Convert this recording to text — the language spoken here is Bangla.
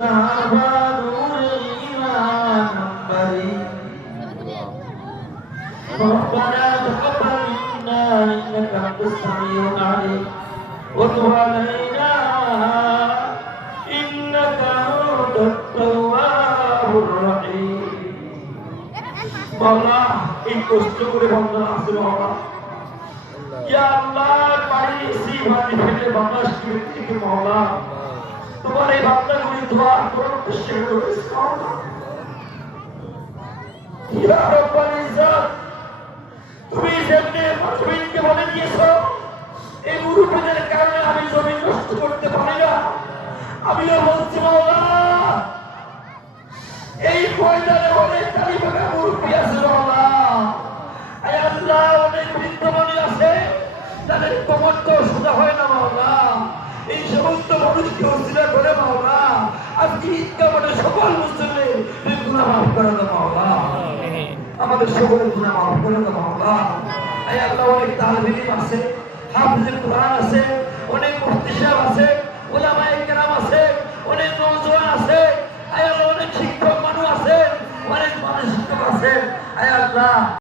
نور الإيمان نمبري ربنا تقبل منا إنك أنت السميع العليم وتب علينا إنك أنت التواب الرحيم مولا এই কষ্ট করে বান্দা আছে বাবা ইয়া আল্লাহ পারি সি মানে ফেলে বাংলাদেশ থেকে মাওলা তোমার এই বান্দাগুলি দোয়া করো কষ্ট করে ইয়া রব্বাল ইজ্জত তুমি যেমনে জমিনকে বলে দিয়েছো এই মুরুব্বিদের কারণে আমি জমি নষ্ট করতে পারি না আমিও বলছি মাওলা এই ময়দানে অনেক তালিবাগা মুরুব্বি আছে মাওলা আয় আল্লাহ অনেক বৃদ্ধমানি আছে তাদের কমর তো সোজা হয় না মাওলা এই সমস্ত মানুষকে অস্বীকার করে মাওলা আজকে ঈদগাহ মাঠে সকল মুসলিমের গুনাহ মাফ করে দাও মাওলা আমাদের সকলের গুনাহ মাফ করে দাও মাওলা আয় আল্লাহ অনেক তালিব আছে হাফিজুল কোরআন আছে অনেক মুফতি সাহেব আছে উলামায়ে কেরাম আছে অনেক নওজোয়ান আছে আয় আল্লাহ অনেক শিক্ষক মানুষ আছে অনেক মানুষ আছে আয় আল্লাহ